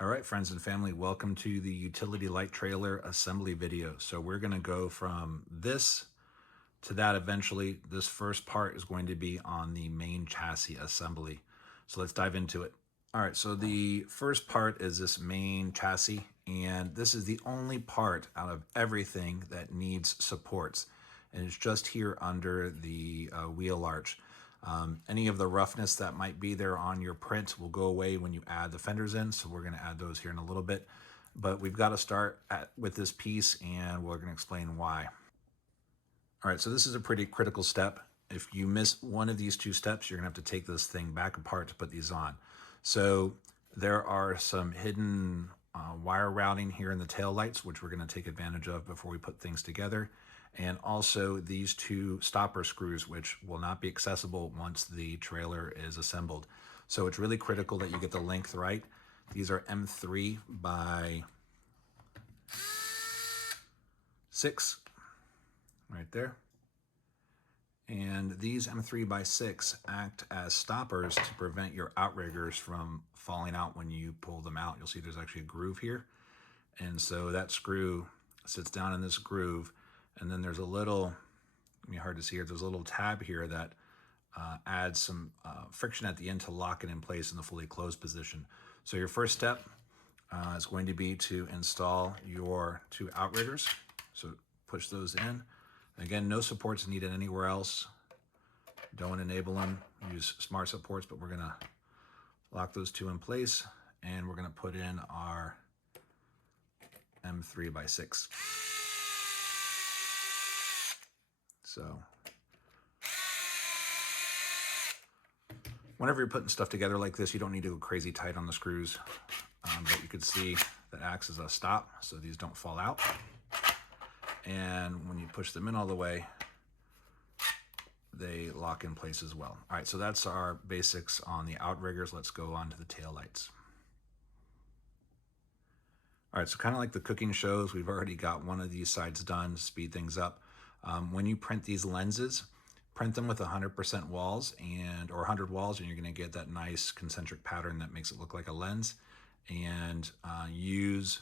All right, friends and family, welcome to the utility light trailer assembly video. So we're going to go from this to that eventually. This first part is going to be on the main chassis assembly. So let's dive into it. All right, so the first part is this main chassis, and this is the only part out of everything that needs supports. And it's just here under the wheel arch. Any of the roughness that might be there on your print will go away when you add the fenders in, so we're going to add those here in a little bit. But we've got to start with this piece, and we're going to explain why. All right, so this is a pretty critical step. If you miss one of these two steps, you're going to have to take this thing back apart to put these on. So there are some hidden wire routing here in the tail lights, which we're going to take advantage of before we put things together. And also these two stopper screws, which will not be accessible once the trailer is assembled. So it's really critical that you get the length right. These are M3 by 6, right there. And these M3 by 6 act as stoppers to prevent your outriggers from falling out when you pull them out. You'll see there's actually a groove here. And so that screw sits down in this groove. And then there's a little, hard to see here, there's a little tab here that adds some friction at the end to lock it in place in the fully closed position. So your first step is going to be to install your two outriggers. So push those in. Again, no supports needed anywhere else. Don't enable them. Use smart supports, but we're going to lock those two in place, and we're going to put in our M3 by 6. So whenever you're putting stuff together like this, you don't need to go crazy tight on the screws, but you can see that acts as a stop so these don't fall out. And when you push them in all the way, they lock in place as well. All right, so that's our basics on the outriggers. Let's go on to the tail lights. All right, so kind of like the cooking shows, we've already got one of these sides done to speed things up. When you print these lenses, print them with 100% walls or 100 walls, and you're going to get that nice concentric pattern that makes it look like a lens. And use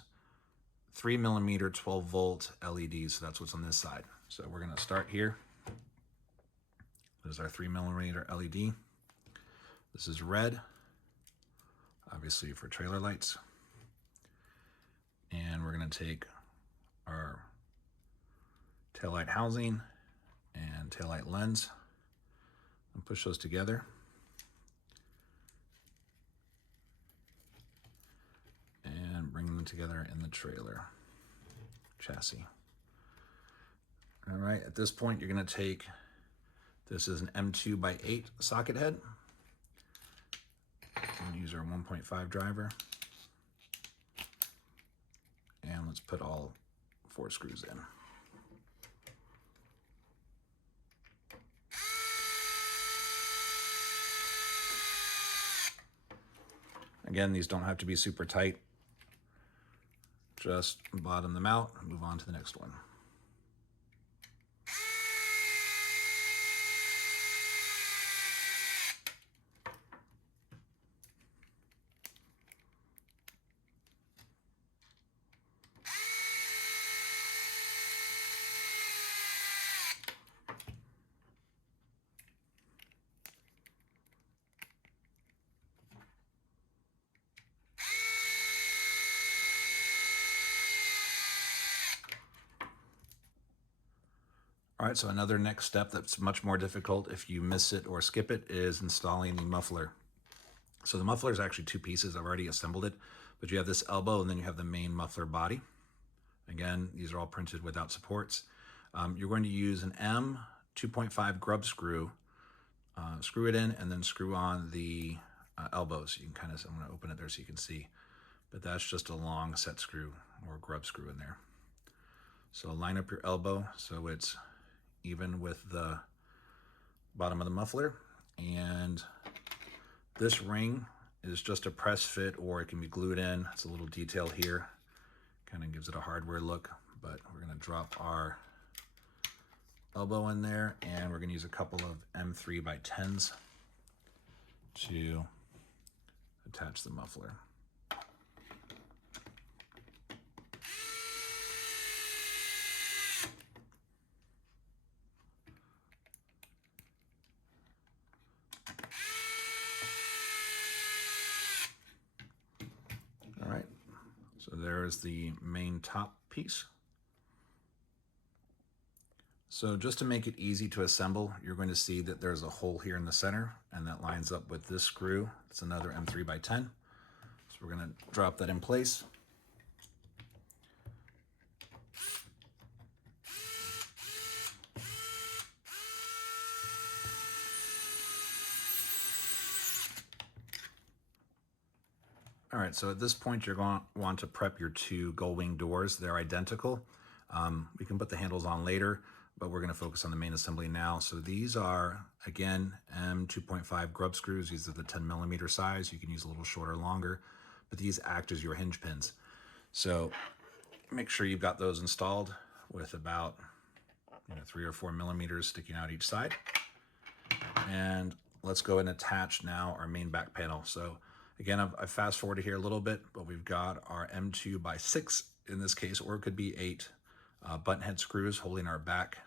3mm 12-volt LEDs. So that's what's on this side. So we're going to start here. There's our 3mm LED. This is red, obviously for trailer lights. And we're going to take our taillight housing and taillight lens and push those together. And bring them together in the trailer chassis. All right, at this point, you're going to take, this is an M2 by 8 socket head. And use our 1.5 driver. And let's put all 4 screws in. Again, these don't have to be super tight. Just bottom them out and move on to the next one. All right, so another next step that's much more difficult if you miss it or skip it is installing the muffler. So the muffler is actually 2 pieces. I've already assembled it, but you have this elbow and then you have the main muffler body. Again, these are all printed without supports. You're going to use an M 2.5 grub screw, screw it in, and then screw on the elbows. You can kind of, I'm going to open it there so you can see, but that's just a long set screw or grub screw in there. So line up your elbow so it's even with the bottom of the muffler. And this ring is just a press fit, or it can be glued in. It's a little detail here, kind of gives it a hardware look, but we're going to drop our elbow in there, and we're going to use a couple of M3 by 10s to attach the muffler. All right, so there's the main top piece. So just to make it easy to assemble, you're going to see that there's a hole here in the center, and that lines up with this screw. It's another M3 by 10. So we're going to drop that in place. All right, so at this point, you're going to want to prep your two gull wing doors. They're identical. We can put the handles on later, but we're going to focus on the main assembly now. So these are, again, M2.5 Grub screws. These are the 10mm size. You can use a little shorter or longer, but these act as your hinge pins. So make sure you've got those installed with about 3 or 4 millimeters sticking out each side. And let's go and attach now our main back panel. So again, I've fast forwarded here a little bit, but we've got our M2 by 6 in this case, or it could be 8 button head screws holding our back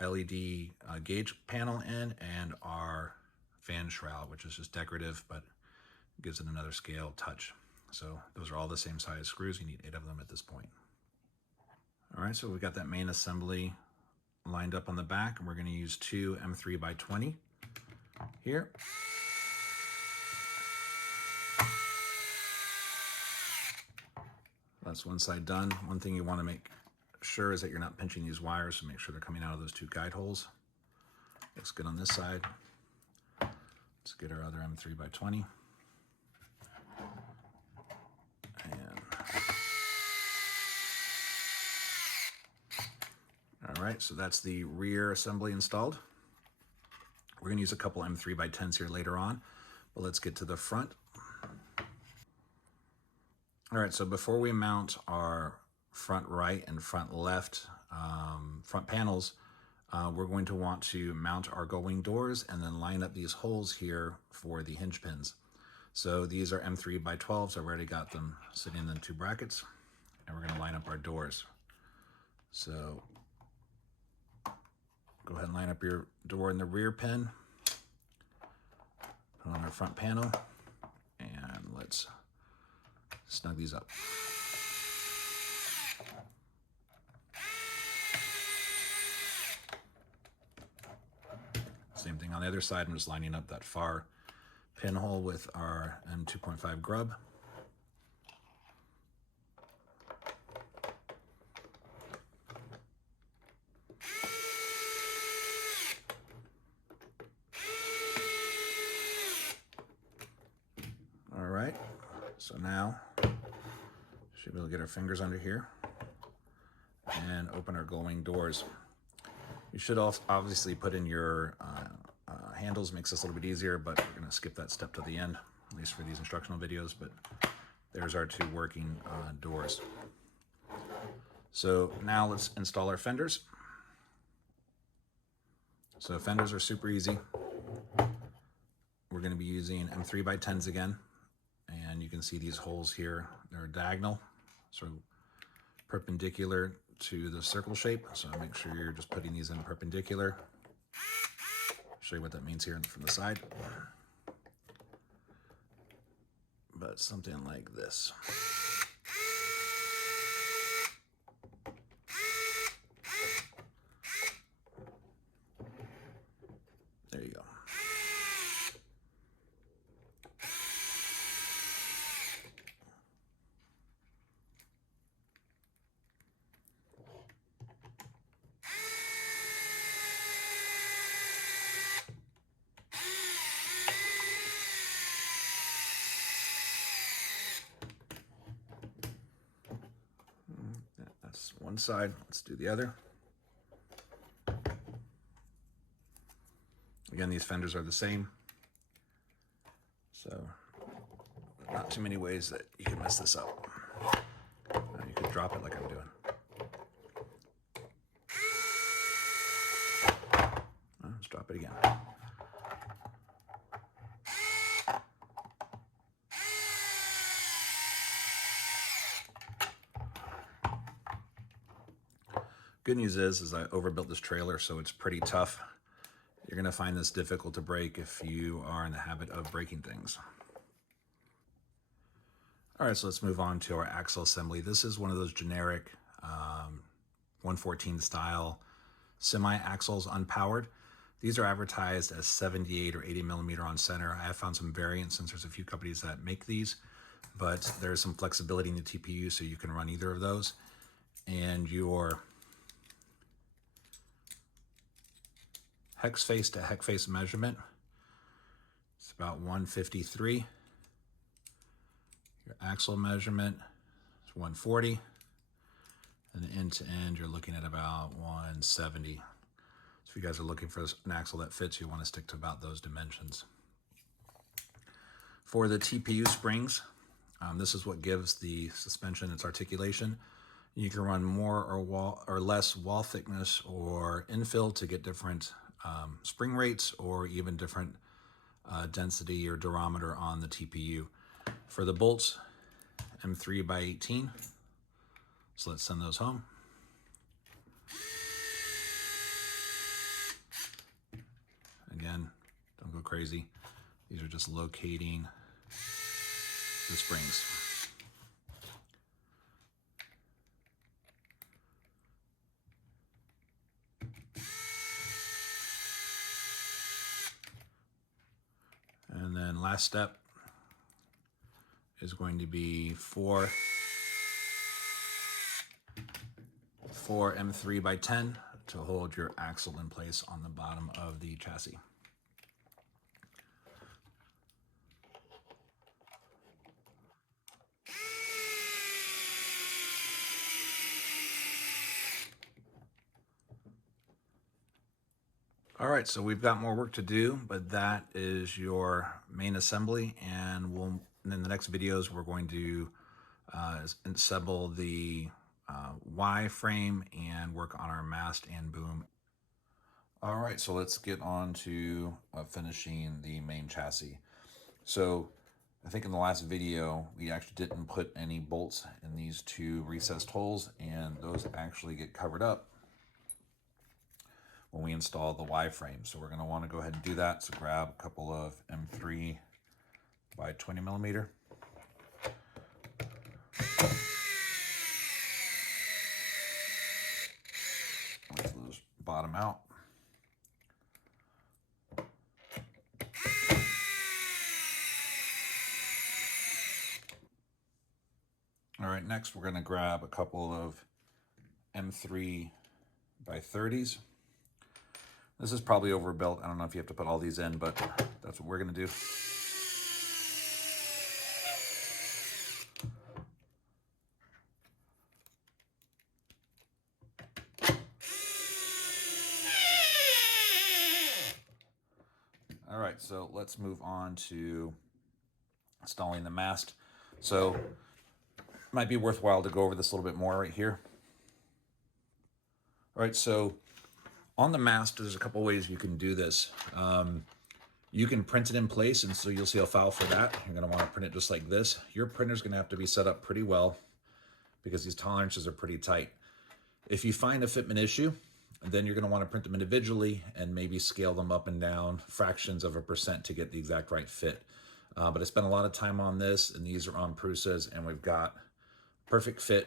LED gauge panel in, and our fan shroud, which is just decorative, but gives it another scale touch. So those are all the same size screws. You need 8 of them at this point. All right, so we've got that main assembly lined up on the back, and we're going to use 2 M3 by 20 here. That's one side done. One thing you want to make sure is that you're not pinching these wires, so make sure they're coming out of those 2 guide holes. Looks good on this side. Let's get our other M3 by 20. And all right, so that's the rear assembly installed. We're going to use a couple M3 by 10s here later on, but let's get to the front. All right, so before we mount our front right and front left front panels, we're going to want to mount our gull wing doors and then line up these holes here for the hinge pins. So these are M3 by 12s. I've already got them sitting in the 2 brackets, and we're going to line up our doors. So go ahead and line up your door in the rear pin, put on our front panel, and let's snug these up. Same thing on the other side. I'm just lining up that far pinhole with our M2.5 Grub. All right, so now should be able to get our fingers under here and open our gull wing doors. You should obviously put in your handles, makes this a little bit easier, but we're going to skip that step to the end, at least for these instructional videos. But there's our 2 working doors. So now let's install our fenders. So fenders are super easy. We're going to be using M3 by 10s again, and you can see these holes here. They're diagonal, sort of perpendicular to the circle shape, so make sure you're just putting these in perpendicular. Show you what that means here from the side. But something like this. There you go. That's one side. Let's do the other. Again, these fenders are the same, so not too many ways that you can mess this up. You could drop it like I'm doing. Let's drop it again. Good news is I overbuilt this trailer, so it's pretty tough. You're going to find this difficult to break if you are in the habit of breaking things. All right, so let's move on to our axle assembly. This is one of those generic 114 style semi-axles unpowered. These are advertised as 78 or 80 millimeter on center. I have found some variants since there's a few companies that make these, but there's some flexibility in the TPU, so you can run either of those. And your hex face to hex face measurement is about 153. Your axle measurement is 140. And end to end, you're looking at about 170. So if you guys are looking for an axle that fits, you want to stick to about those dimensions. For the TPU springs, this is what gives the suspension its articulation. You can run more or less wall thickness or infill to get different spring rates, or even different density or durometer on the TPU. For the bolts, M3 by 18. So let's send those home. Again, don't go crazy. These are just locating the springs. And then last step is going to be four M3 by 10 to hold your axle in place on the bottom of the chassis. All right, so we've got more work to do, but that is your main assembly, and in the next videos we're going to assemble the Y frame and work on our mast and boom. All right, so let's get on to finishing the main chassis. So I think in the last video we actually didn't put any bolts in these two recessed holes, and those actually get covered up when we install the Y frame. So we're going to want to go ahead and do that. So grab a couple of M3 by 20 millimeter. Let those bottom out. All right, next we're going to grab a couple of M3 by 30s. This is probably overbuilt. I don't know if you have to put all these in, but that's what we're going to do. All right, so let's move on to installing the mast. So it might be worthwhile to go over this a little bit more right here. All right, so on the mast, there's a couple ways you can do this. You can print it in place, and so you'll see a file for that. You're going to want to print it just like this. Your printer's going to have to be set up pretty well because these tolerances are pretty tight. If you find a fitment issue, then you're going to want to print them individually and maybe scale them up and down fractions of a percent to get the exact right fit. But I spent a lot of time on this, and these are on Prusas, and we've got perfect fit.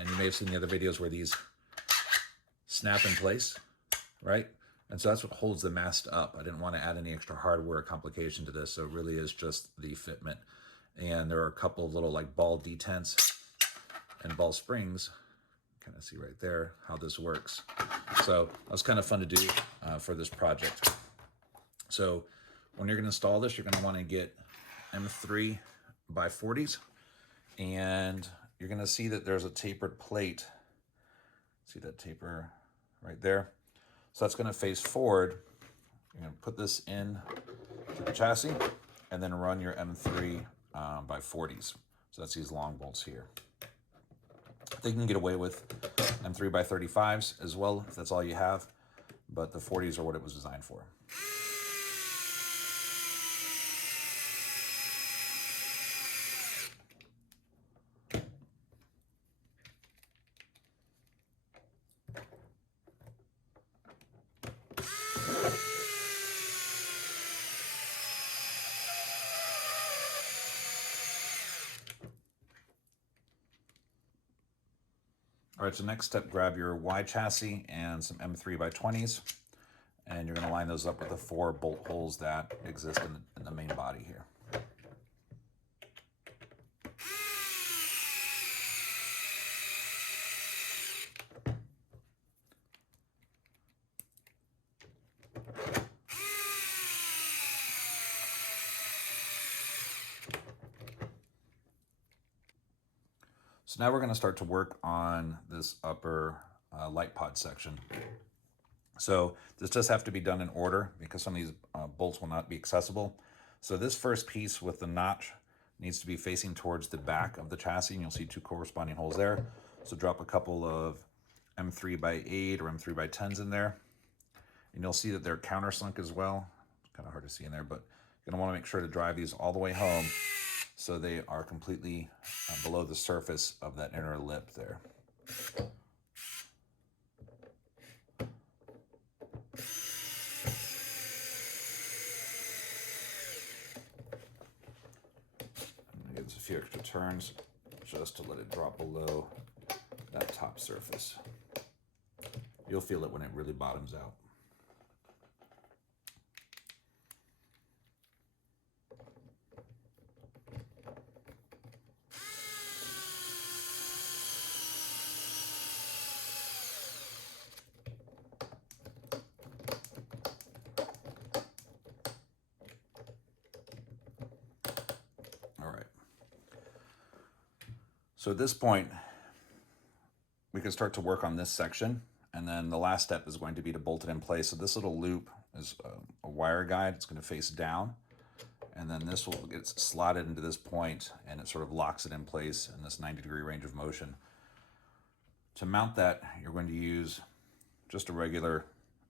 And you may have seen the other videos where these snap in place, right? And so that's what holds the mast up. I didn't want to add any extra hardware complication to this, so it really is just the fitment. And there are a couple of little like ball detents and ball springs. Kind of see right there how this works. So that was kind of fun to do for this project. So when you're going to install this, you're going to want to get M3 by 40s, and you're going to see that there's a tapered plate. See that taper right there? So that's going to face forward. You're going to put this in to the chassis and then run your M3 by 40s. So that's these long bolts here. They can get away with M3 by 35s as well if that's all you have, but the 40s are what it was designed for. All right, so next step, grab your Y chassis and some M3 by 20s, and you're going to line those up with the 4 bolt holes that exist in the main body here. So now we're going to start to work on this upper light pod section. So this does have to be done in order because some of these bolts will not be accessible. So this first piece with the notch needs to be facing towards the back of the chassis, and you'll see 2 corresponding holes there. So drop a couple of M3 by 8 or M3 by 10s in there. And you'll see that they're countersunk as well. It's kind of hard to see in there, but you're going to want to make sure to drive these all the way home so they are completely below the surface of that inner lip there. Give this a few extra turns just to let it drop below that top surface. You'll feel it when it really bottoms out. All right. So at this point, we can start to work on this section, and then the last step is going to be to bolt it in place. So this little loop is a wire guide. It's going to face down, and then this will get slotted into this point, and it sort of locks it in place in this 90-degree range of motion. To mount that, you're going to use just a regular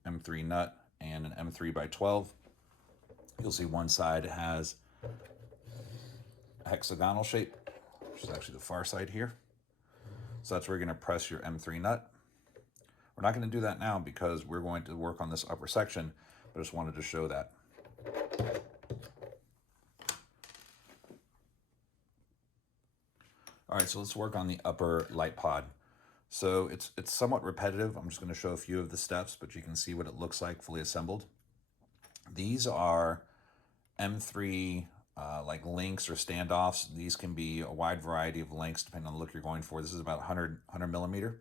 M3 nut and an M3 by 12. You'll see one side has a hexagonal shape, which is actually the far side here. So that's where you're going to press your M3 nut. We're not going to do that now because we're going to work on this upper section, but I just wanted to show that. All right, so let's work on the upper light pod. So it's somewhat repetitive. I'm just going to show a few of the steps, but you can see what it looks like fully assembled. These are M3 like links or standoffs. These can be a wide variety of lengths depending on the look you're going for. This is about 100 millimeter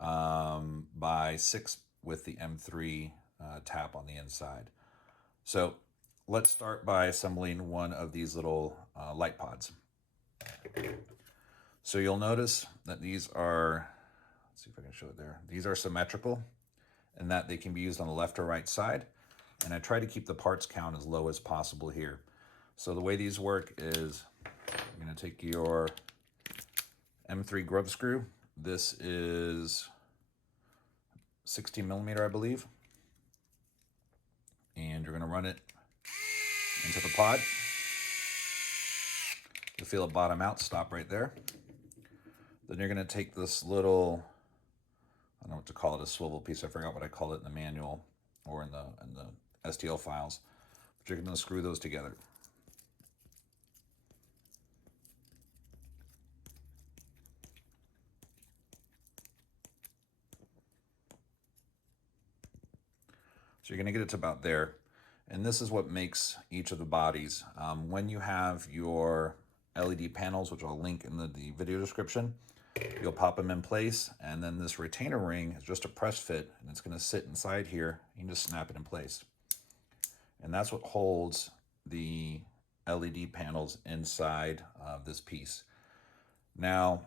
by 6 with the M3 tap on the inside. So let's start by assembling one of these little light pods. So you'll notice that these are, let's see if I can show it there. These are symmetrical in that they can be used on the left or right side. And I try to keep the parts count as low as possible here. So the way these work is you're going to take your M3 Grub screw. This is 16 millimeter, I believe. And you're going to run it into the pod. You'll feel it bottom out, stop right there. Then you're going to take this little, I don't know what to call it, a swivel piece. I forgot what I call it in the manual or in the STL files. But you're going to screw those together. So you're going to get it to about there. And this is what makes each of the bodies. When you have your LED panels, which I'll link in the video description, you'll pop them in place, and then this retainer ring is just a press fit, and it's going to sit inside here. You can just snap it in place. And that's what holds the LED panels inside of this piece. Now,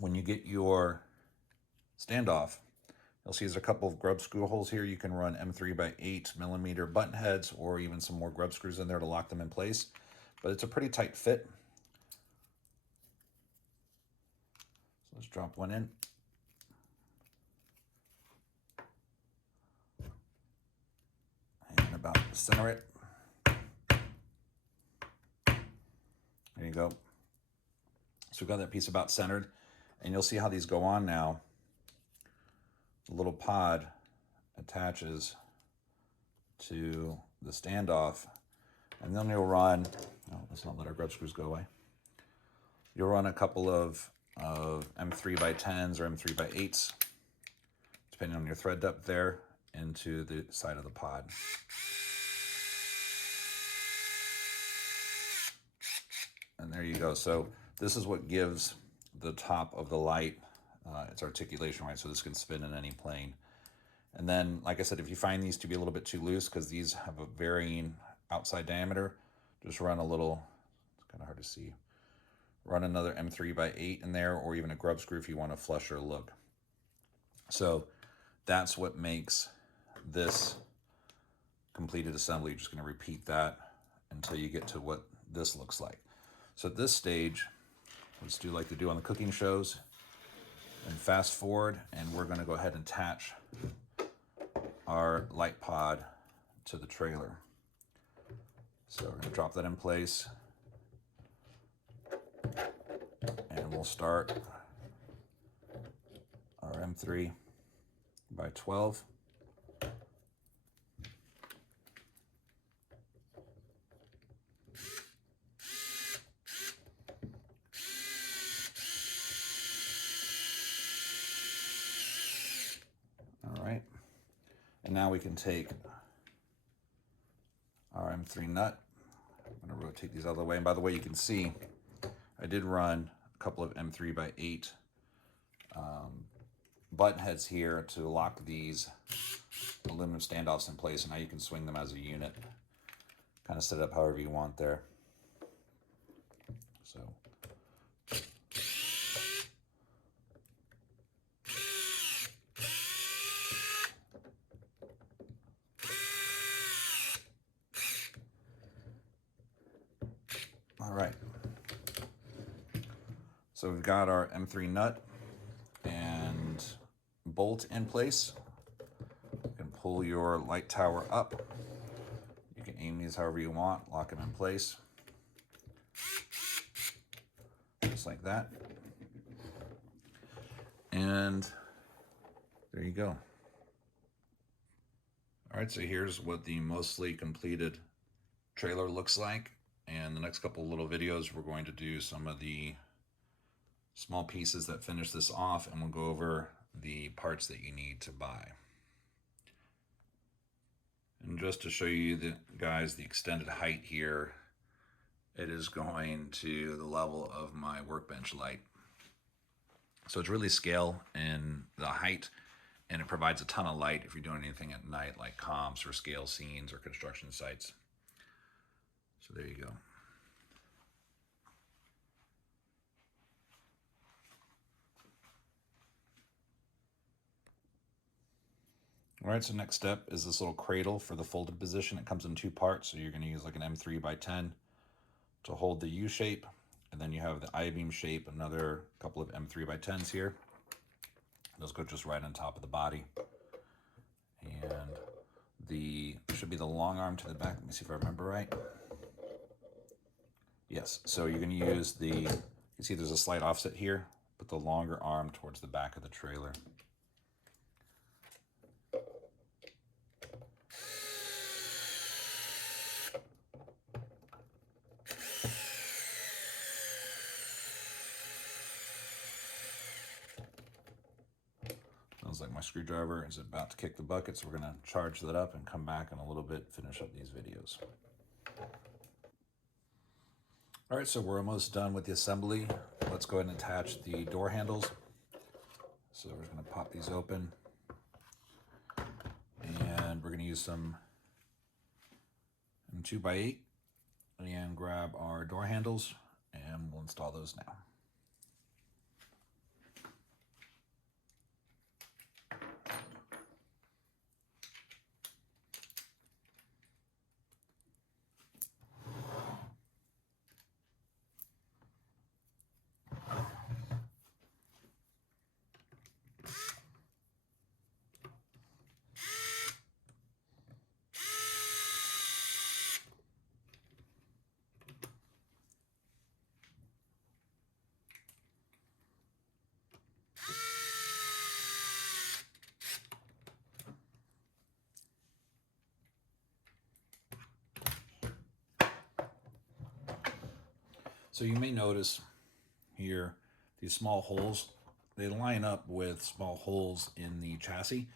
when you get your standoff, you'll see there's a couple of grub screw holes here. You can run M3 by 8 millimeter button heads or even some more grub screws in there to lock them in place. But it's a pretty tight fit. So let's drop one in. And about center it. There you go. So we've got that piece about centered. And you'll see how these go on now. The little pod attaches to the standoff, and then you'll run, let's not let our grub screws go away. You'll run a couple of of M3 by 10s or M3 by 8s, depending on your thread depth there, into the side of the pod. And there you go. So this is what gives the top of the light its articulation, right? So this can spin in any plane. And then, like I said, if you find these to be a little bit too loose, because these have a varying outside diameter, just run a little, it's kind of hard to see, run another M3 by 8 in there, or even a grub screw if you want a flusher look. So that's what makes this completed assembly. You're just going to repeat that until you get to what this looks like. So at this stage, let's do like they do on the cooking shows and fast forward, and we're going to go ahead and attach our light pod to the trailer. So we're going to drop that in place, and we'll start our M3 by 12. All right, and now we can take our M3 nut. I'm going to rotate these out of the way, and by the way, you can see I did run a couple of M3 by 8 button heads here to lock these aluminum standoffs in place, and now you can swing them as a unit. Kind of set it up however you want there. So all right. So we've got our M3 nut and bolt in place. You can pull your light tower up. You can aim these however you want, lock them in place. Just like that. And there you go. All right, so here's what the mostly completed trailer looks like. And the next couple little videos, we're going to do some of the small pieces that finish this off, and we'll go over the parts that you need to buy. And just to show you, guys, the extended height here, it is going to the level of my workbench light. So it's really scale in the height, and it provides a ton of light if you're doing anything at night, like comps or scale scenes or construction sites. So there you go. All right, so next step is this little cradle for the folded position. It comes in 2 parts, so you're going to use like an M3 by 10 to hold the U shape, and then you have the I-beam shape, another couple of M3 by 10s here. Those go just right on top of the body. And there should be the long arm to the back. Let me see if I remember right. Yes, so you're going to use you see there's a slight offset here, put the longer arm towards the back of the trailer. Sounds like my screwdriver is about to kick the bucket, so we're going to charge that up and come back in a little bit, finish up these videos. All right, so we're almost done with the assembly. Let's go ahead and attach the door handles. So we're going to pop these open, and we're going to use some M2 by 8 and grab our door handles, and we'll install those now. So you may notice here these small holes, they line up with small holes in the chassis,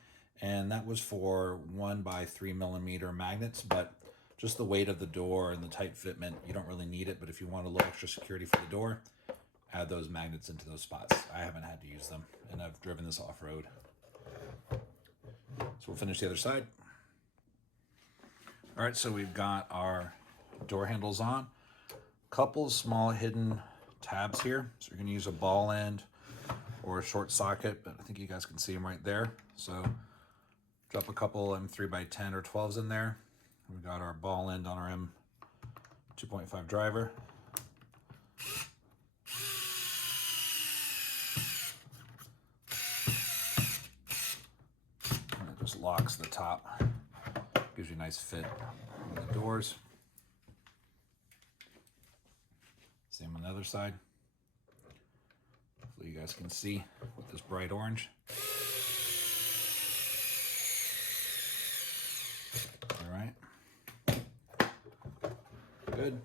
and that was for 1x3mm magnets, but just the weight of the door and the tight fitment, you don't really need it, but if you want a little extra security for the door, add those magnets into those spots. I haven't had to use them, and I've driven this off-road. So we'll finish the other side. All right, so we've got our door handles on. Couple small hidden tabs here. So you're gonna use a ball end or a short socket, but I think you guys can see them right there. So drop a couple M3x10 or 12s in there. We've got our ball end on our M2.5 driver. And it just locks the top. Gives you a nice fit on the doors. Same on the other side. Hopefully you guys can see with this bright orange. All right. Good.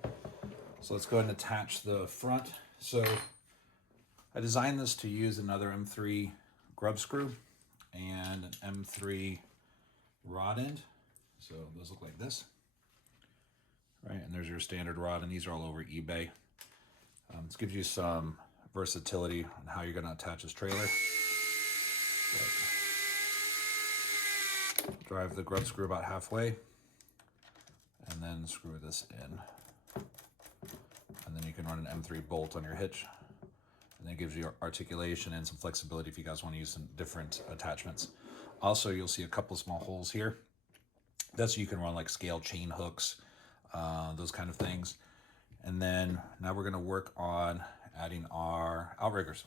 So let's go ahead and attach the front. So I designed this to use another M3 Grub screw and an M3 rod end. So those look like this. Right, and there's your standard rod, and these are all over eBay. This gives you some versatility on how you're going to attach this trailer. But drive the grub screw about halfway, and then screw this in. And then you can run an M3 bolt on your hitch. And then it gives you articulation and some flexibility if you guys want to use some different attachments. Also, you'll see a couple small holes here. That's so you can run like scale chain hooks, those kind of things. And then now we're going to work on adding our outriggers.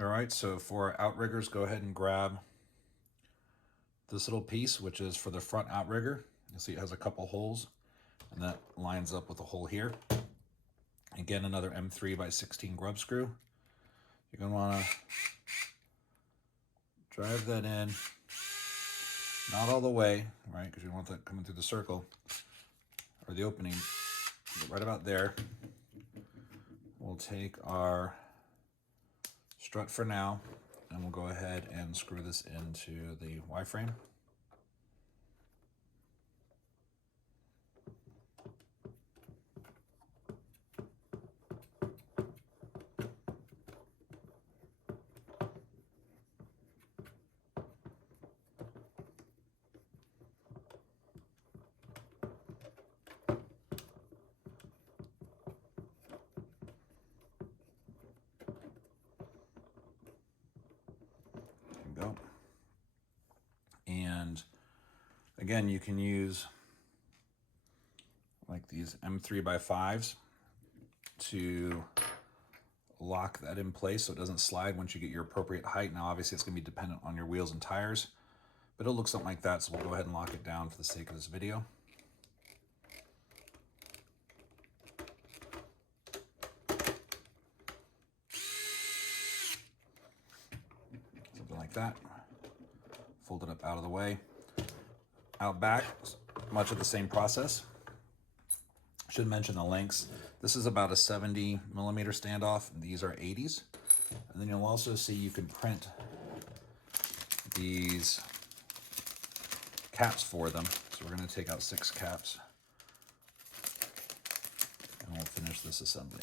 All right, so for our outriggers, go ahead and grab this little piece, which is for the front outrigger. You'll see it has a couple holes, and that lines up with a hole here. Again, another M3x16 grub screw. You're going to want to drive that in, not all the way, right, because you don't want that coming through the circle or the opening, but right about there. We'll take our strut for now, and we'll go ahead and screw this into the Y-frame. Go. And again, you can use like these M3x5s to lock that in place so it doesn't slide once you get your appropriate height. Now, obviously, it's going to be dependent on your wheels and tires, but it'll look something like that, so we'll go ahead and lock it down for the sake of this video. Something like that. Fold it up out of the way. Out back, much of the same process. Should mention the lengths. This is about a 70mm standoff, and these are 80s. And then you'll also see you can print these caps for them. So we're going to take out 6 caps, and we'll finish this assembly.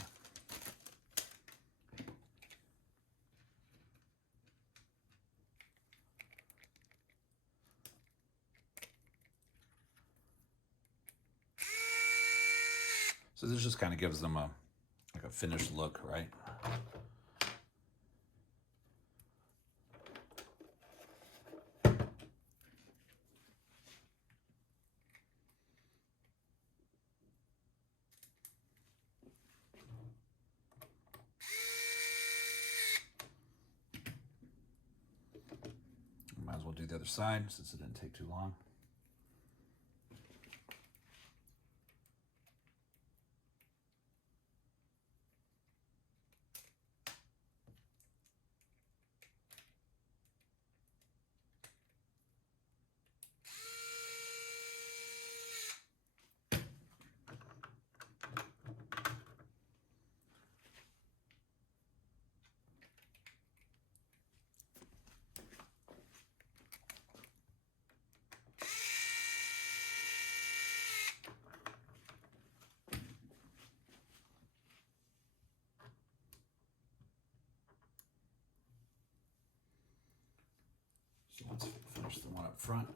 So this just kind of gives them a finished look, right? Might as well do the other side since it didn't take too long. There's the one up front.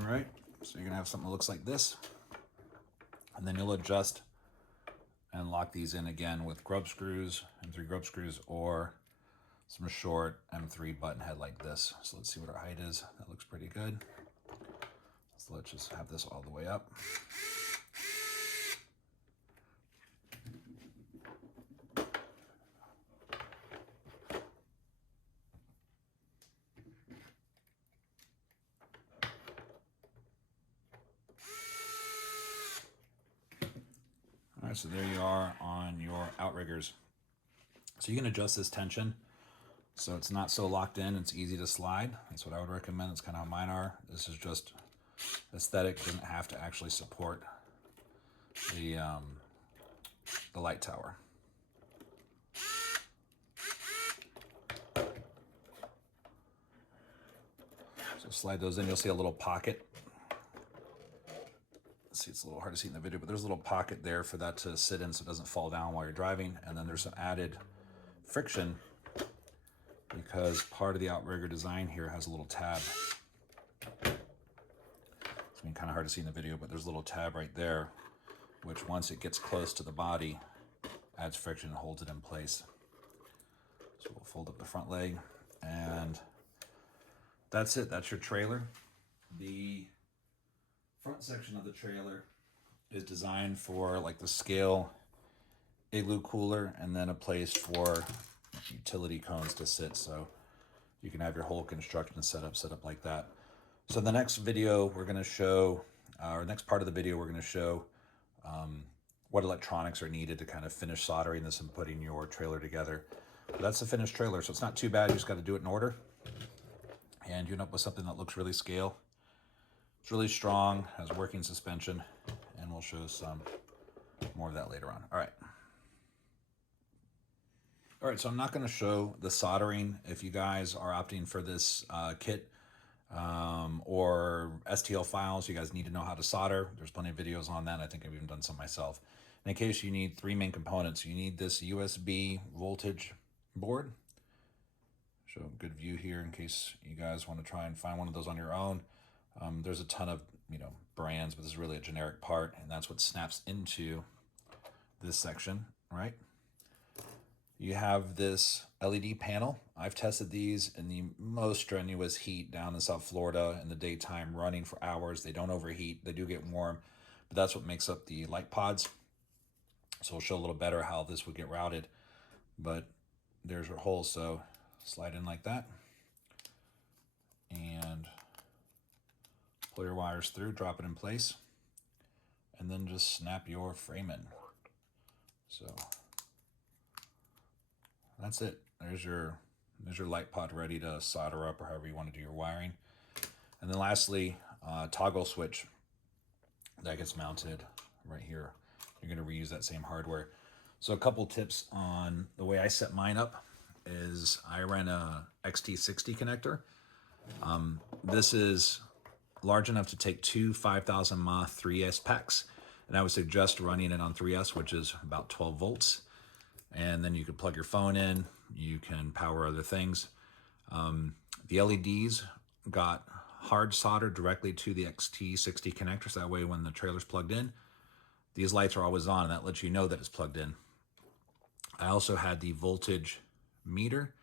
All right, so you're gonna have something that looks like this, and then you'll adjust and lock these in again with grub screws, M3 grub screws, or some short M3 button head like this. So let's see what our height is. That looks pretty good. So let's just have this all the way up. All right, so there you are on your outriggers. So you can adjust this tension so it's not so locked in, it's easy to slide. That's what I would recommend. It's kind of how mine are. This is just aesthetic. It doesn't have to actually support the light tower. So slide those in, you'll see a little pocket. See, it's a little hard to see in the video, but there's a little pocket there for that to sit in so it doesn't fall down while you're driving. And then there's some added friction because part of the outrigger design here has a little tab. It's kind of hard to see in the video, but there's a little tab right there, which once it gets close to the body, adds friction and holds it in place. So we'll fold up the front leg, and that's it. That's your trailer. The front section of the trailer is designed for like the scale igloo cooler, and then a place for utility cones to sit, so you can have your whole construction set up like that. So the next video we're going to show, or next part of the video we're going to show what electronics are needed to kind of finish soldering this and putting your trailer together. But that's the finished trailer, so it's not too bad. You just got to do it in order, and you end up with something that looks really scale. It's really strong, has working suspension, and we'll show some more of that later on. All right, so I'm not going to show the soldering. If you guys are opting for this kit or STL files, you guys need to know how to solder. There's plenty of videos on that. I think I've even done some myself. In case you need three main components, you need this USB voltage board. Show a good view here in case you guys want to try and find one of those on your own. There's a ton of brands, but this is really a generic part, and that's what snaps into this section, right? You have this LED panel. I've tested these in the most strenuous heat down in South Florida in the daytime, running for hours. They don't overheat. They do get warm, but that's what makes up the light pods. So we'll show a little better how this would get routed, but there's your hole. So slide in like that and pull your wires through, drop it in place, and then just snap your frame in. So that's it. There's your light pod ready to solder up or however you want to do your wiring. And then lastly, toggle switch that gets mounted right here. You're going to reuse that same hardware. So a couple tips on the way I set mine up is I ran a XT60 connector. This is large enough to take two 5,000 mAh 3S packs, and I would suggest running it on 3S, which is about 12 volts. And then you can plug your phone in, you can power other things. The LEDs got hard soldered directly to the XT60 connector, so that way when the trailer's plugged in, these lights are always on, and that lets you know that it's plugged in. I also had the voltage meter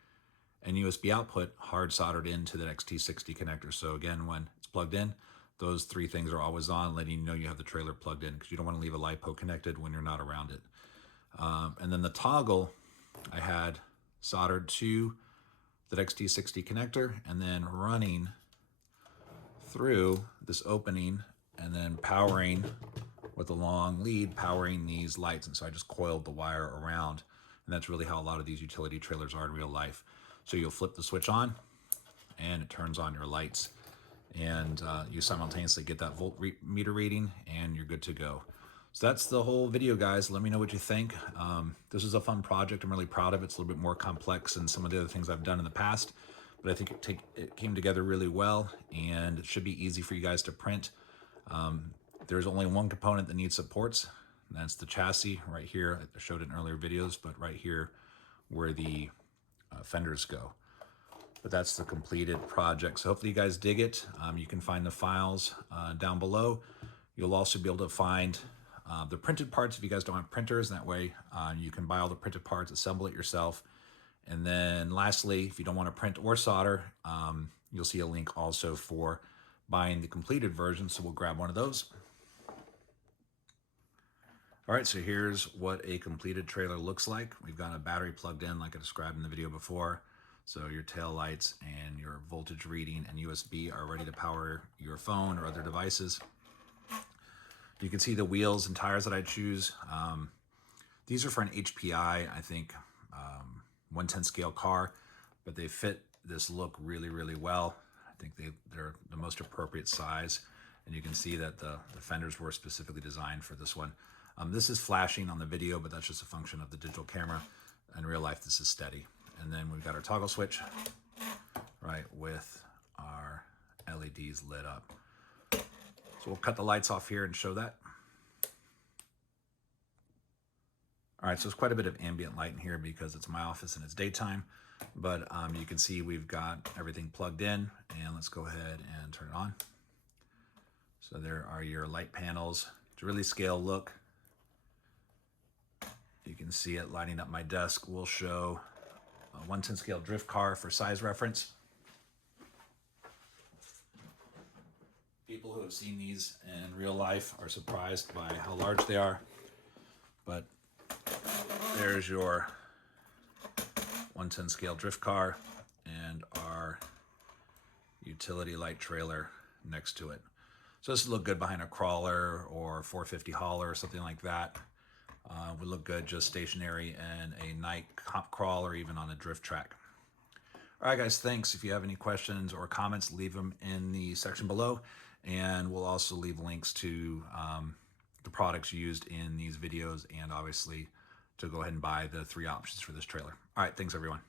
and USB output hard soldered into the XT60 connector. So again, when it's plugged in, those three things are always on, letting you know you have the trailer plugged in, because you don't want to leave a LiPo connected when you're not around it. And then the toggle I had soldered to the XT60 connector and then running through this opening and then powering with a long lead, powering these lights. And so I just coiled the wire around. And that's really how a lot of these utility trailers are in real life. So you'll flip the switch on and it turns on your lights, and you simultaneously get that meter reading and you're good to go. So that's the whole video, guys. Let me know what you think. This is a fun project. I'm really proud of it. It's a little bit more complex than some of the other things I've done in the past, but I think it came together really well, and it should be easy for you guys to print. There's only one component that needs supports, and that's the chassis right here. I showed it in earlier videos, but right here where the fenders go. But that's the completed project. So hopefully you guys dig it. You can find the files down below. You'll also be able to find the printed parts if you guys don't have printers. That way you can buy all the printed parts, assemble it yourself. And then lastly, if you don't want to print or solder, you'll see a link also for buying the completed version. So we'll grab one of those. All right, so here's what a completed trailer looks like. We've got a battery plugged in like I described in the video before. So your tail lights and your voltage reading and USB are ready to power your phone or other devices. You can see the wheels and tires that I choose. These are for an HPI, I think, 1/10 scale car, but they fit this look really, really well. I think they're the most appropriate size. And you can see that the fenders were specifically designed for this one. This is flashing on the video, but that's just a function of the digital camera. In real life, this is steady. And then we've got our toggle switch, right, with our LEDs lit up. So we'll cut the lights off here and show that. All right, so there's quite a bit of ambient light in here because it's my office and it's daytime, but you can see we've got everything plugged in, and let's go ahead and turn it on. So there are your light panels. It's a really scale look. You can see it lighting up my desk. We'll show a 1/10 scale drift car for size reference. People who have seen these in real life are surprised by how large they are, but there's your 1/10 scale drift car and our utility light trailer next to it. So this would look good behind a crawler or 450 hauler or something like that. Would look good just stationary in a night crawl or even on a drift track. All right, guys, thanks. If you have any questions or comments, leave them in the section below, and we'll also leave links to the products used in these videos, and obviously to go ahead and buy the 3 options for this trailer. All right, thanks, everyone.